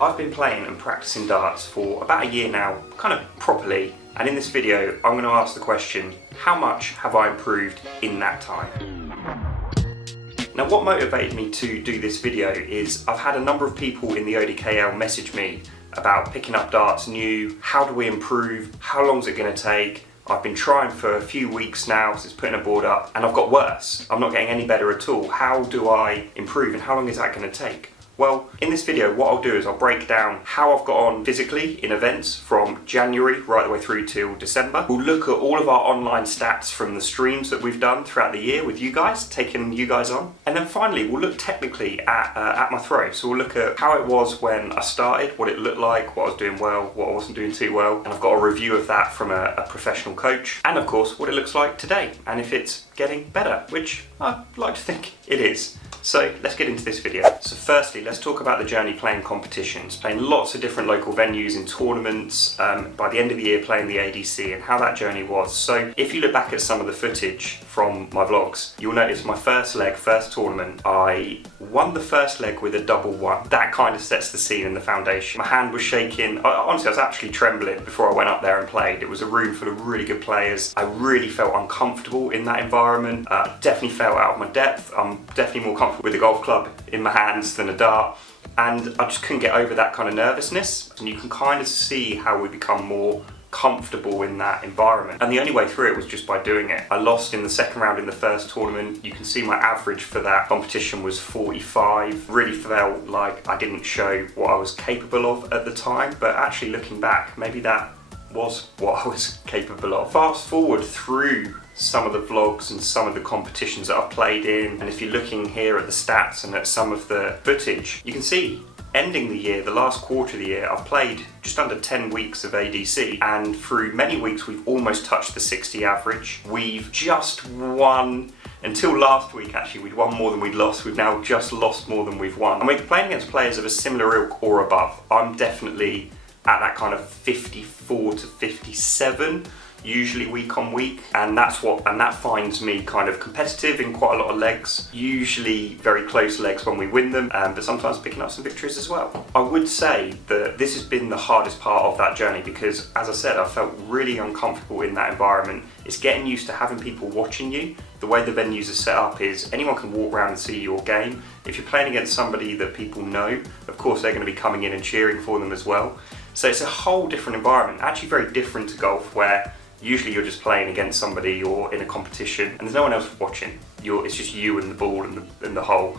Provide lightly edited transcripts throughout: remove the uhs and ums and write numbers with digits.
I've been playing and practicing darts for about a year now, kind of properly, and in this video I'm going to ask the question, how much have I improved in that time? Now what motivated me to do this video is I've had a number of people in the ODKL message me about picking up darts new, how do we improve, how long is it going to take? I've been trying for a few weeks now since putting a board up and I've got worse. I'm not getting any better at all. How do I improve and how long is that going to take? Well, in this video what I'll do is I'll break down how I've got on physically in events from January right the way through till December. We'll look at all of our online stats from the streams that we've done throughout the year with you guys, taking you guys on. And then finally we'll look technically at my throw. So we'll look at how it was when I started, what it looked like, what I was doing well, what I wasn't doing too well. And I've got a review of that from a professional coach. And of course what it looks like today and if it's getting better, which I like to think it is. So let's get into this video. So firstly, let's talk about the journey playing competitions, playing lots of different local venues in tournaments, by the end of the year playing the ADC and how that journey was. So if you look back at some of the footage from my vlogs, you'll notice my first tournament, I won the first leg with a double one. That kind of sets the scene and the foundation. My hand was shaking. Honestly, I was actually trembling before I went up there and played. It was a room full of really good players. I really felt uncomfortable in that environment. Definitely felt out of my depth. I'm definitely more comfortable with a golf club in my hands than a dart, and I just couldn't get over that kind of nervousness. And you can kind of see how we become more comfortable in that environment, and the only way through it was just by doing it. I lost in the second round in the first tournament. You can see my average for that competition was 45. Really felt like I didn't show what I was capable of at the time, but actually looking back, maybe that was what I was capable of. Fast forward through some of the vlogs and some of the competitions that I've played in, and if you're looking here at the stats and at some of the footage, you can see ending the year, the last quarter of the year, I've played just under 10 weeks of ADC, and through many weeks we've almost touched the 60 average. We've just won, until last week actually, we'd won more than we'd lost. We've now just lost more than we've won. And we're playing against players of a similar ilk or above. I'm definitely at that kind of 54 to 57, usually week on week, and that finds me kind of competitive in quite a lot of legs, usually very close legs when we win them, but sometimes picking up some victories as well. I would say that this has been the hardest part of that journey because, as I said, I felt really uncomfortable in that environment. It's getting used to having people watching you. The way the venues are set up is anyone can walk around and see your game. If you're playing against somebody that people know, of course they're going to be coming in and cheering for them as well. So it's a whole different environment, actually very different to golf, where usually you're just playing against somebody or in a competition and there's no one else watching. It's just you and the ball and the hole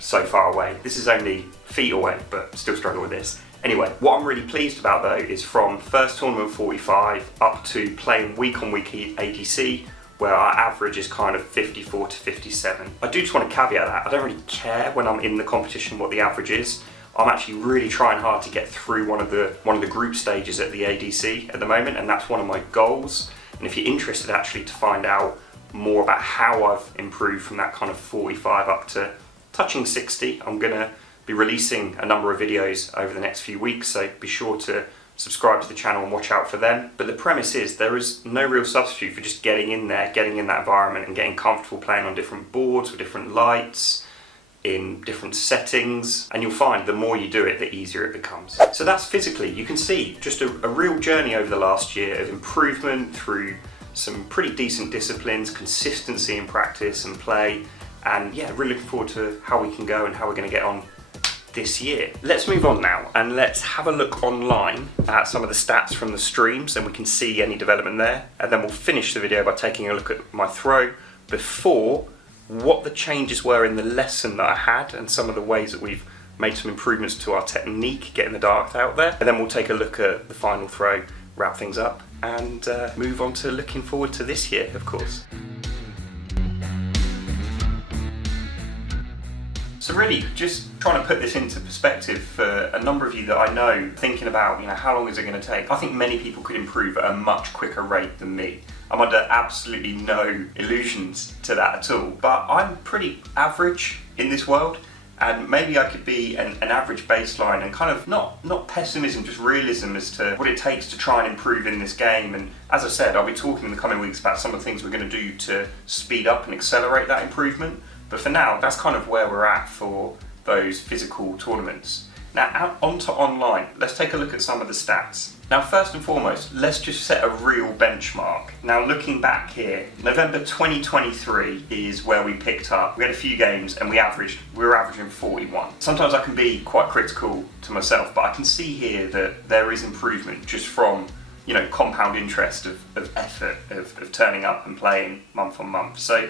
so far away. This is only feet away, but still struggle with this. Anyway, what I'm really pleased about though is from first tournament 45 up to playing week on week ADC, where our average is kind of 54 to 57. I do just want to caveat that. I don't really care when I'm in the competition what the average is. I'm actually really trying hard to get through one of the group stages at the ADC at the moment, and that's one of my goals. And if you're interested actually to find out more about how I've improved from that kind of 45 up to touching 60, I'm gonna be releasing a number of videos over the next few weeks, so be sure to subscribe to the channel and watch out for them. But the premise is there is no real substitute for just getting in there, getting in that environment and getting comfortable playing on different boards with different lights, in different settings, and you'll find the more you do it, the easier it becomes. So that's physically. You can see just a real journey over the last year of improvement through some pretty decent disciplines, consistency in practice and play, and yeah, really looking forward to how we can go and how we're going to get on this year. Let's move on now and let's have a look online at some of the stats from the streams and we can see any development there, and then we'll finish the video by taking a look at my throw before what the changes were in the lesson that I had and some of the ways that we've made some improvements to our technique getting the dart out there. And then we'll take a look at the final throw, wrap things up, and move on to looking forward to this year, of course. So really, just trying to put this into perspective for a number of you that I know, thinking about, how long is it going to take? I think many people could improve at a much quicker rate than me. I'm under absolutely no illusions to that at all, but I'm pretty average in this world, and maybe I could be an average baseline and kind of not pessimism, just realism as to what it takes to try and improve in this game. And as I said, I'll be talking in the coming weeks about some of the things we're going to do to speed up and accelerate that improvement. But for now, that's kind of where we're at for those physical tournaments. Now onto online, let's take a look at some of the stats. Now first and foremost, let's just set a real benchmark. Now looking back here, November 2023 is where we picked up. We had a few games and we were averaging 41. Sometimes I can be quite critical to myself, but I can see here that there is improvement just from, you know, compound interest of effort, of turning up and playing month on month. So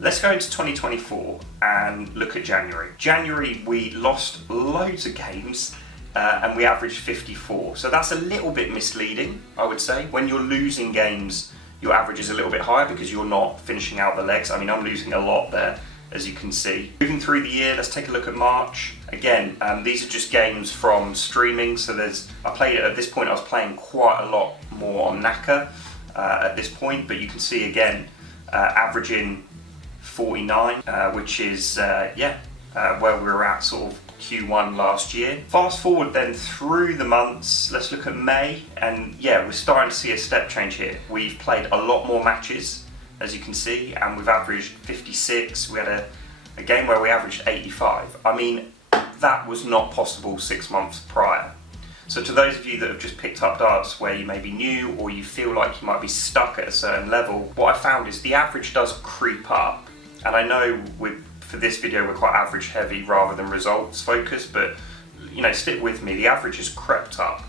let's go into 2024 and look at January. January we lost loads of games and we averaged 54. So that's a little bit misleading, I would say. When you're losing games, your average is a little bit higher because you're not finishing out the legs. I mean, I'm losing a lot there, as you can see. Moving through the year, let's take a look at March. Again, these are just games from streaming. So at this point I was playing quite a lot more on Naka at this point, but you can see again, averaging 49, which is where we were at sort of Q1 last year. Fast forward then through the months, let's look at May, and yeah, we're starting to see a step change here. We've played a lot more matches, as you can see, and we've averaged 56. We had a game where we averaged 85. I mean, that was not possible 6 months prior. So to those of you that have just picked up darts where you may be new or you feel like you might be stuck at a certain level, what I found is the average does creep up. And I know for this video we're quite average heavy rather than results focused, but you know, stick with me, the average has crept up,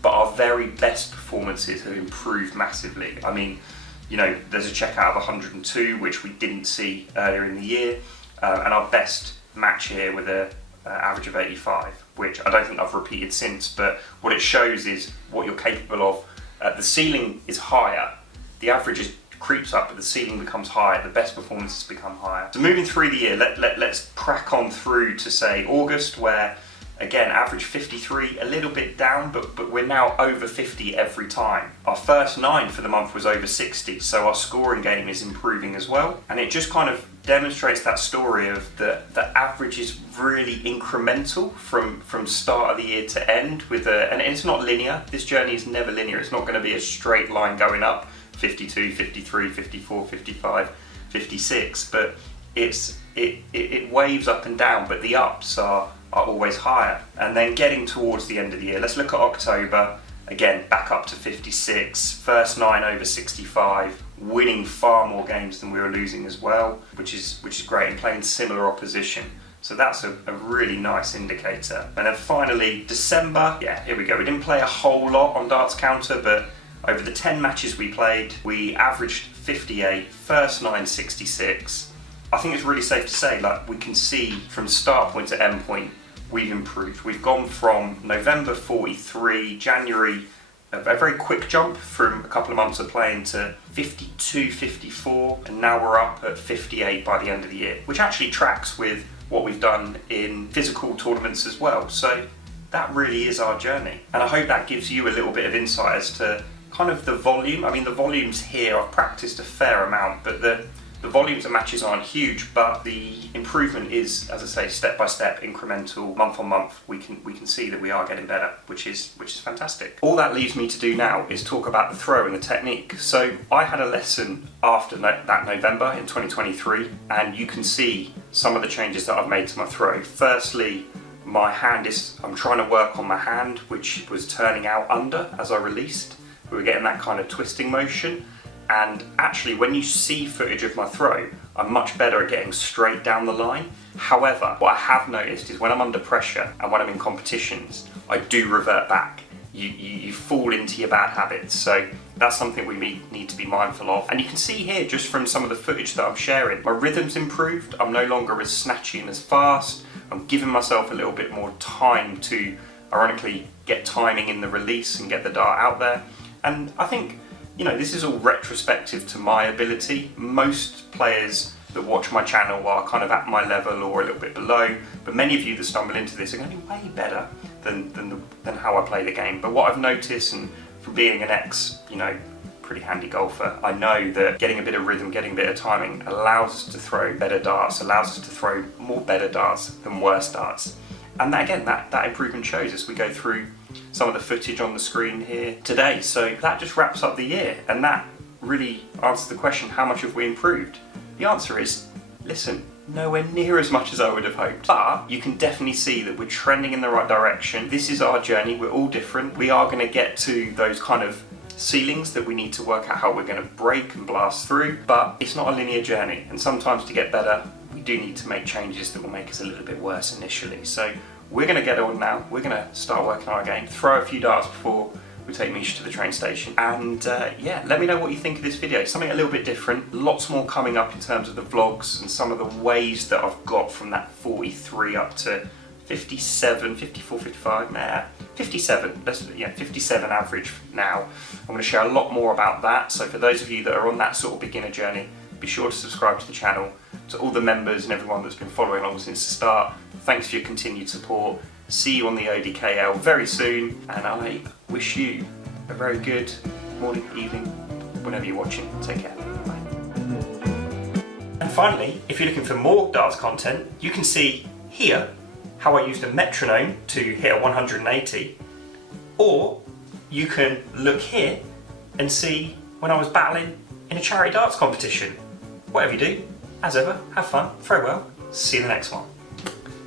but our very best performances have improved massively. I mean, you know, there's a check out of 102, which we didn't see earlier in the year, and our best match here with an average of 85, which I don't think I've repeated since, but what it shows is what you're capable of. The ceiling is higher, the average creeps up, but the ceiling becomes higher, the best performances become higher. So moving through the year, let's crack on through to say August, where again, average 53, a little bit down, but we're now over 50 every time. Our first 9 for the month was over 60, so our scoring game is improving as well. And it just kind of demonstrates that story of the average is really incremental from start of the year to end, and it's not linear. This journey is never linear. It's not going to be a straight line going up, 52, 53, 54, 55, 56, but it waves up and down, but the ups are always higher. And then getting towards the end of the year, let's look at October. Again, back up to 56, first 9 over 65, winning far more games than we were losing as well, which is great, and playing similar opposition. So that's a really nice indicator. And then finally, December, yeah, here we go. We didn't play a whole lot on Darts Counter, but over the 10 matches we played, we averaged 58, first 9, 66. I think it's really safe to say, like, we can see from start point to end point, we've improved. We've gone from November 43, January, a very quick jump from a couple of months of playing, to 52, 54, and now we're up at 58 by the end of the year, which actually tracks with what we've done in physical tournaments as well. So that really is our journey. And I hope that gives you a little bit of insight as to kind of the volume. I mean, the volumes here, I've practiced a fair amount, but the volumes of matches aren't huge, but the improvement is, as I say, step by step, incremental, month on month. We can see that we are getting better, which is fantastic. All that leaves me to do now is talk about the throw and the technique. So I had a lesson after that November in 2023, and you can see some of the changes that I've made to my throw. Firstly, I'm trying to work on my hand, which was turning out under as I released. We were getting that kind of twisting motion. And actually, when you see footage of my throw, I'm much better at getting straight down the line. However, what I have noticed is when I'm under pressure and when I'm in competitions, I do revert back. You fall into your bad habits. So that's something we need to be mindful of. And you can see here, just from some of the footage that I'm sharing, my rhythm's improved. I'm no longer as snatchy and as fast. I'm giving myself a little bit more time to, ironically, get timing in the release and get the dart out there. And I think, you know, this is all retrospective to my ability. Most players that watch my channel are kind of at my level or a little bit below, but many of you that stumble into this are going to be way better than how I play the game. But what I've noticed, and from being an pretty handy golfer, I know that getting a bit of rhythm, getting a bit of timing allows us to throw better darts, allows us to throw more better darts than worse darts. And that improvement shows as we go through some of the footage on the screen here today. So that just wraps up the year, and that really answers the question, how much have we improved? The answer is, listen, nowhere near as much as I would have hoped. But you can definitely see that we're trending in the right direction. This is our journey, we're all different. We are going to get to those kind of ceilings that we need to work out how we're going to break and blast through, but it's not a linear journey, and sometimes to get better we do need to make changes that will make us a little bit worse initially. So we're going to get on now, we're going to start working on our game, throw a few darts before we take Misha to the train station, and yeah, let me know what you think of this video. Something a little bit different, lots more coming up in terms of the vlogs and some of the ways that I've got from that 43 up to 57, 54, 55, 57, 57 average now. I'm going to share a lot more about that, so for those of you that are on that sort of beginner journey, be sure to subscribe to the channel. To all the members and everyone that's been following along since the start, thanks for your continued support. See you on the ODKL very soon, and I wish you a very good morning, evening, whenever you're watching. Take care. Bye. And finally, if you're looking for more darts content, you can see here how I used a metronome to hit a 180, or you can look here and see when I was battling in a charity darts competition. Whatever you do, as ever, have fun, farewell, see you in the next one.